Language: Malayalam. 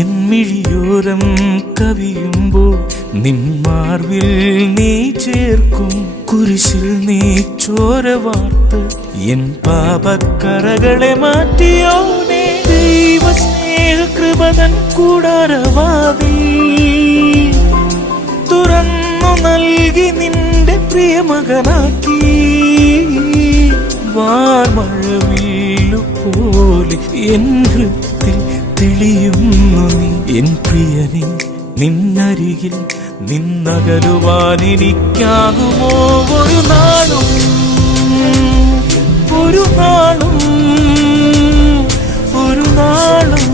എൻ മിഴിയോരം കവിയുമ്പോൾ നിൻ മാർവിൽ നീ ചേർക്കും കുരിശിൽ നീ ചോര വാർത്ത് എൻ പാപക്കറകളെ മാറ്റിയോനേ. ദൈവ സ്നേഹകൃപതൻ കൂടാരവാതിൽ തുറന്നു നൽകി നിന്റെ പ്രിയമകനാക്കി. വാർമഴവില്ലുപോലെ എൻ ഹൃത്തിൽ തെളിയുന്നു നീ. എൻ പ്രിയനെ നിന്നരികിൽ നിന്നകലുവാൻ എനിക്കാകുമോ? ഒരു നാളും ഒരു നാളും ഒരു നാളും